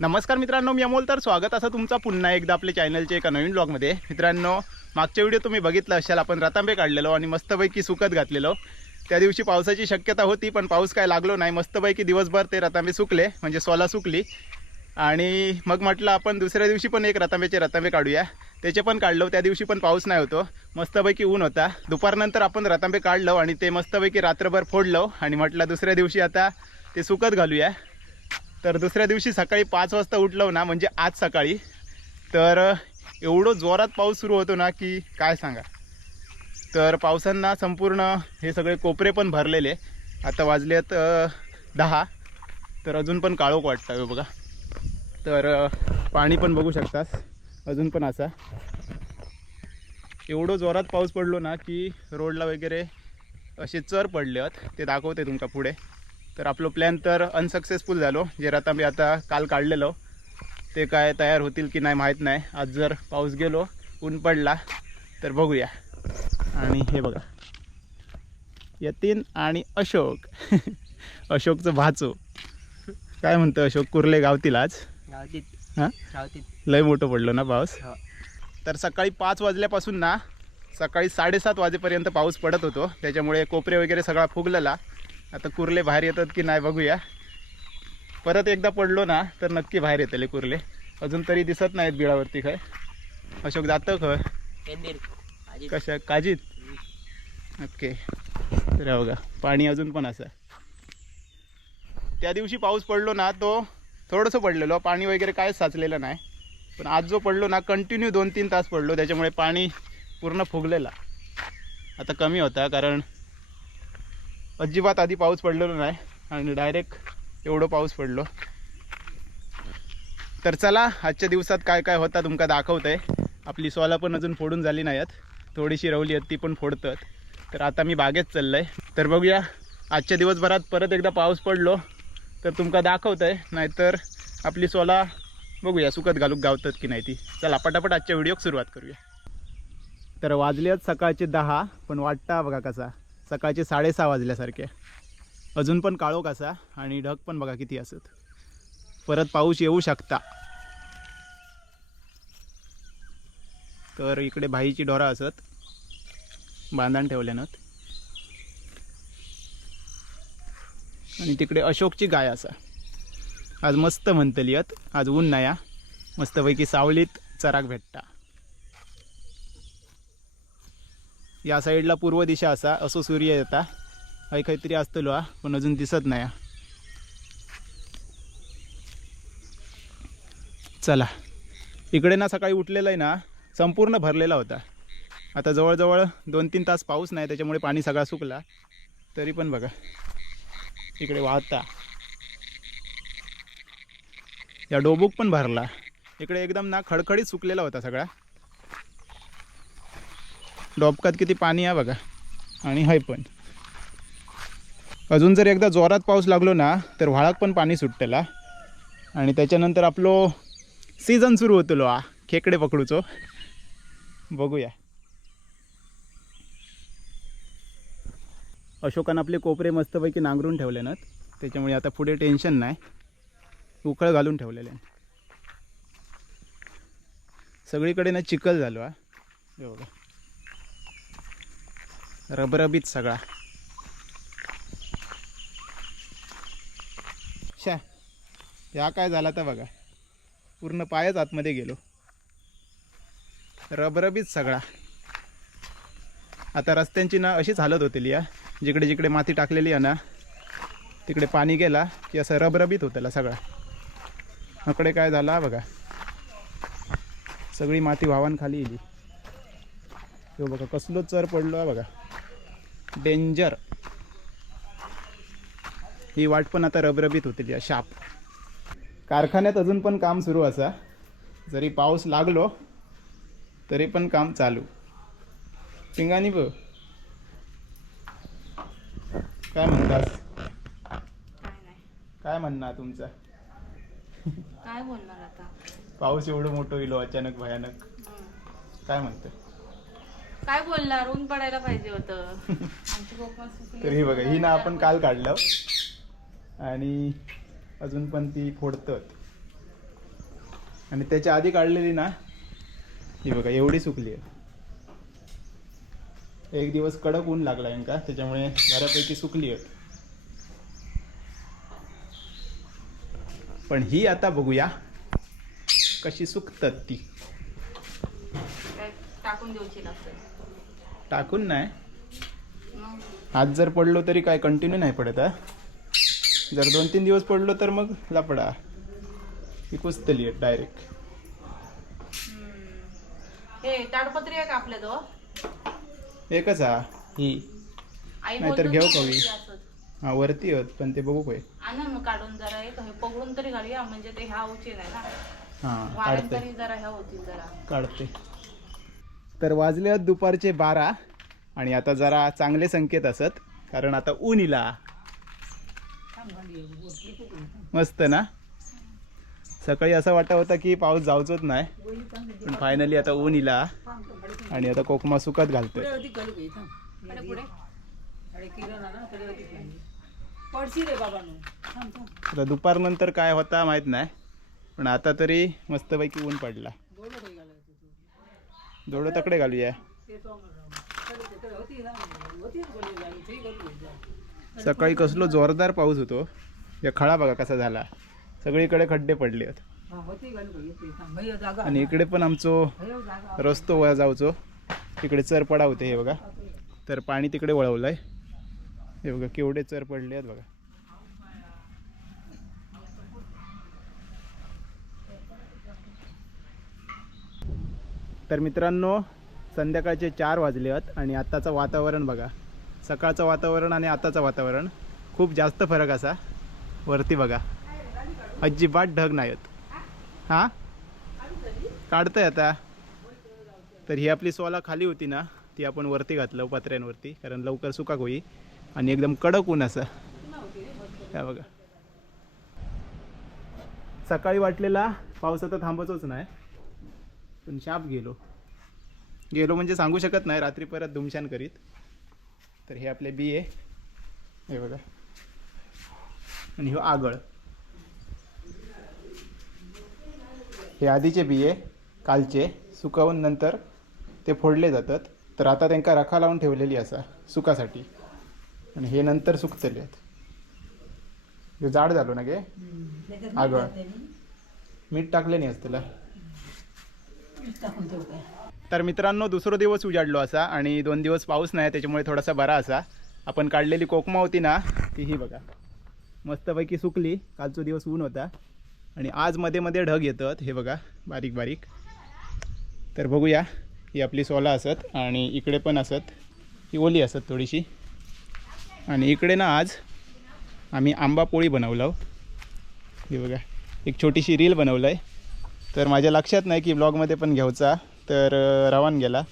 नमस्कार मित्रांनो, मी अमोल. तर स्वागत असं तुमचा पुन्हा एकदा आपल्या चॅनलच्या एका नवीन ब्लॉगमध्ये. मित्रांनो, मागच्या व्हिडिओ तुम्ही बघितला असाल, आपण रतांबे काढलेलो आणि मस्तपैकी सुकत घातलेलो. त्या दिवशी पावसाची शक्यता होती, पण पाऊस काय लागलो नाही. मस्तपैकी दिवसभर ते रतांबे सुकले, म्हणजे सोला सुकली. आणि मग म्हटलं आपण दुसऱ्या दिवशी पण एक रतांबे काढूया. त्याचे पण काढलो. त्या दिवशी पण पाऊस नाही होतो, मस्तपैकी ऊन होता. दुपारनंतर आपण रतांबे काढलो आणि ते मस्तपैकी रात्रभर फोडलो आणि म्हटलं दुसऱ्या दिवशी आता ते सुकत घालूया. तर दुसऱ्या दिवशी सकाळी 5 वाजता उठलो ना, म्हणजे आज सकाळी, तर एवढं जोरात पाऊस सुरू होतो ना की काय सांगा. तर पावसांना संपूर्ण हे सगळे कोपरे पण भरलेले. आता वाजलेत 10, तर अजून पण काळोख वाटतं बघा. तर पाणी पण बघू शकतास अजून पण असा एवढं जोरात पाऊस पडलो ना की रोडला वगैरे असे चर पडले आहेत. ते दाखवते तुमका पुढे. तर आपलं प्लॅन तर अनसक्सेसफुल झालो. जे रतांबे आता काल काढलेलो ते काय तयार होतील की नाही माहीत नाही. आज जर पाऊस गेलो, ऊन पडला तर बघूया. आणि हे बघा, यतीन आणि अशोक अशोकचं भाचो काय म्हणतं अशोक, कुर्ले गावतील आज. हां, लय मोठं पडलं ना पाऊस. तर सकाळी 5 वाजल्यापासून ना सकाळी 7:30 वाजेपर्यंत पाऊस पडत होतो. त्याच्यामुळे कोपरे वगैरे सगळा फुगलेला. आता कुर्ले बाहेर येतात की नाही बघूया. परत एकदा पडलो ना तर नक्की बाहेर येतले कुर्ले. अजून तरी दिसत नाहीत बिळावरती. काय अशोक जातं खय कशा काजीत. ओके. तर बघा पाणी अजून पण असं. त्या दिवशी पाऊस पडलो ना तो थोडंसं पडलेलो, पाणी वगैरे कायच साचलेलं नाही. पण आज जो पडलो ना कंटिन्यू 2-3 तास पडलो, त्याच्यामुळे पाणी पूर्ण फुगलेला. आता कमी होता कारण अजिबात आधी पाऊस पडलेलो नाही आणि डायरेक्ट एवढं पाऊस पडलो. तर चला आजच्या दिवसात काय काय होता तुमका दाखवतंय. आपली सोला पण अजून फोडून झाली नाही आहेत, थोडीशी रवली आहेत, ती पण फोडतात. तर आता मी बागेत चाललंय. तर बघूया आजच्या दिवसभरात परत एकदा पाऊस पडलो तर तुमका दाखवतंय, नाहीतर आपली सोला बघूया सुकत घालूक गावतात की नाही ती. चला पटापट आजच्या व्हिडिओक सुरुवात करूया. तर वाजले आहेत सकाळचे 10, पण वाटता बघा कसा सकाळचे 6:30 वाजल्यासारखे. अजून पण काळोख असा आणि ढग पण बघा किती असत. परत पाऊस येऊ शकता. तर इकडे भाईची ढोरा असत, बांधण ठेवल्यानं. आणि तिकडे अशोकची गाय असा. आज मस्त म्हणतली आहेत, आज ऊन नाही. मस्तपैकी सावलीत चराक भेटता. या साईडला पूर्व दिशा असा, असो सूर्य येता. काही काहीतरी असतलो हा, पण अजून दिसत नाही. चला इकडे ना सकाळी उठलेला आहे ना संपूर्ण भरलेला होता. आता जवळजवळ 2-3 तास पाऊस नाही, त्याच्यामुळे पाणी सगळा सुकला. तरी पण बघा इकडे वाहता. या डोबूक पण भरला. इकडे एकदम ना खडखडीत सुकलेला होता सगळा. डोबकात किती पाणी आहे बघा. आणि हाय पण अजून जर एकदा जोरात पाऊस लागलो ना तर व्हाळाक पण पाणी सुटतेला. आणि त्याच्यानंतर आपलो सीझन सुरू होतलो हा खेकडे पकडूचो. बघूया. अशोकानं आपले कोपरे मस्तपैकी नांगरून ठेवले ना, त्याच्यामुळे आता पुढे टेन्शन नाही. उकळ घालून ठेवलेले. सगळीकडे ना चिखल झालो हा. हे बघा रबरबीत सगळा. शा ह्या काय झाला तर बघा, पूर्ण पायच आतमध्ये गेलो. रबरबीत सगळा. आता रस्त्यांची ना अशीच हालत होतेली या. जिकडे जिकडे माती टाकलेली आहे ना तिकडे पाणी गेला की असं रबरबीत होतेला सगळा. इकडे काय झाला बघा, सगळी माती वाहून खाली येली. हो बघा कसलो चर पडलो बघा, डेंजर. ही वाट पण आता रबरबीत होतेली या शाप. कारखान्यात अजून पण काम सुरू असा. जरी पाऊस लागलो तरी पण काम चालू. पिंगानी ब काय म्हणतास? काय म्हणणार तुमचं? काय बोलणार आता? पाऊस एवढं मोठं इलो अचानक भयानक. काय म्हणतं? काय बोलणार, ऊन पडायला पाहिजे होतं. तर ही बघा, ही ना आपण काल काढलं आणि अजून पण ती फोडतात. आणि त्याच्या आधी काढलेली ना ही बघा एवढी सुकली आहे. एक दिवस कडक ऊन लागला यांका त्याच्यामुळे बऱ्यापैकी सुकली आहे. पण ही आता बघूया कशी सुकतात ती. काय टाकून देऊची लागतं. टाकून नाही, मग आज जर पडलो तरी काय कंटिन्यू नाही पडत हा. जर 2-3 दिवस पडलो तर मग लापडा ही कुसतली आहे डायरेक्ट. हे ताडपत्री आहे का आपल्या तो? एकच हा ही. आई नाहीतर बोलत घेऊ होती का मी? असंच. हा वरती होत पण ते बघू काय. आणा मग काढून जरा एक हे पकडून तरी घालूया म्हणजे ते ह्या उची नाही ना. हां वाऱ्यात काढते तरी जरा ह्या होतील जरा. काढते. तर वाजले आहेत दुपारचे 12 आणि आता जरा चांगले संकेत असत कारण आता ऊन इला. मस्त ना. सकाळी असं वाटत होता की पाऊस जाऊचोच नाही पण फायनली आता ऊन इला आणि आता कोकमा सुकत घालतोय. पुढे पुढे आता दुपारनंतर काय होता माहित नाही पण आता तरी मस्तपैकी ऊन पडला. दोडं तकडे घालूया. सकाळी कसलो जोरदार पाऊस होतो. या खळा बघा कसा झाला. सगळीकडे खड्डे पडले आहेत आणि इकडे पण आमचो रस्तो वया जाऊचो तिकडे चर पडा होते हे बघा. तर पाणी तिकडे वळवलंय हे बघा केवढे चर पडले आहेत बघा. तर मित्रांनो संध्याकाळचे 4 वाजले आहेत आणि आत्ताचं वातावरण बघा. सकाळचं वातावरण आणि आत्ताचं वातावरण खूप जास्त फरक असा. वरती बघा अजिबात ढग नाही आहेत. हां काढतंय आता. तर ही आपली सोला खाली होती ना ती आपण वरती घातलं पत्र्यांवरती कारण लवकर सुकाक होई आणि एकदम कडक ऊन असं त्या बघा. सकाळी वाटलेला पाऊस आता थांबतच नाही पण शाप गेलो म्हणजे सांगू शकत नाही. रात्री परत धुमशान करीत. तर हे आपले बी आहे हे बघा आणि हे आगळ. हे आधीचे बिये कालचे सुकवून नंतर ते फोडले जातात. तर आता त्यांना रखा लावून ठेवलेली असा सुकासाठी आणि हे नंतर सुकतले आहेत. हे जाड झालो ना गे आगळ. मीठ टाकले नाही असतेला. तर मित्रांनो दुसरा दिवस उजाडलो असा आणि 2 दिवस पाऊस नाही त्याच्यामुळे थोडासा बरा असा. आपण काढलेली कोकमा होती ना ती ही बघा मस्तपैकी सुकली. कालचा दिवस ऊन होता आणि आज मध्ये मध्ये ढग येतात हे बघा बारीक बारीक. तर बघूया ही आपली सोला असत आणि इकडे पण असत ही ओली असत थोडीशी. आणि इकडे ना आज आम्ही आंबा पोळी बनवलं हे बघा. एक छोटीशी रील बनवलं आहे. तर माझ्या लक्षात नाही की ब्लॉगमध्ये पण घ्यायचा तर रवान गेला.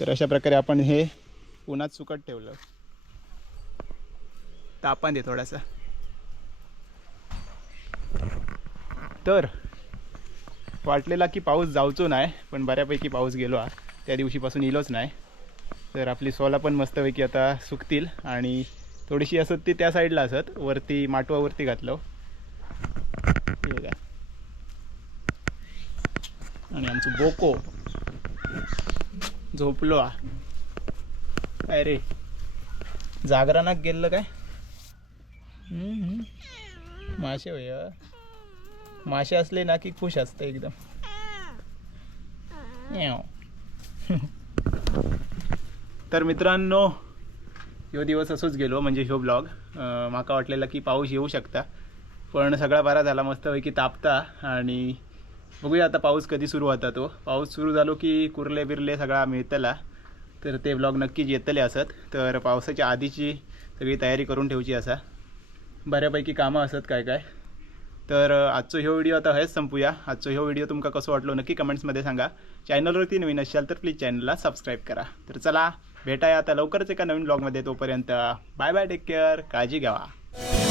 तर अशा प्रकारे आपण हे उन्हात सुकत ठेवलं. तापण दे थोडासा. तर वाटलेला की पाऊस जाऊचो नाही पण बऱ्यापैकी पाऊस गेलो हा. त्या दिवशीपासून येलोच नाही. तर आपली सोला पण मस्तपैकी आता सुकतील आणि थोडीशी असत ती त्या साईडला असत वरती माटवावरती घातलं बघा. आणि आमचं बोको झोपलो हा. काय रे जागरणात गेलं काय. मासे होय. मासे असले ना की खुश असतं एकदम. तर मित्रांनो ह्यो दिवस असोच गेलो म्हणजे ह्यो ब्लॉग. माका वाटलेला की पाऊस येऊ शकता पण सगळा बरा झाला मस्तपैकी तापता. आणि बघूया आता पाऊस कधी सुरू होता. तो पाऊस सुरू झालो की कुर्ले बिरले सगळा मिळतला तर ते ब्लॉग नक्कीच येतले असत. तर पावसाच्या आधीची सगळी तयारी करून ठेवची असा. बऱ्यापैकी कामं असत काय काय. तर आजचा ह्यो व्हिडिओ आता हेच संपूया. आजचा ह्यो व्हिडिओ तुमका कसं वाटलो नक्की कमेंट्समध्ये सांगा. चॅनलवरती नवीन असाल तर प्लीज चॅनलला सबस्क्राईब करा. तर चला भेटाया आता लवकरच एका नवीन ब्लॉगमध्ये. तोपर्यंत बाय बाय टेक केअर. काळजी घ्यावा.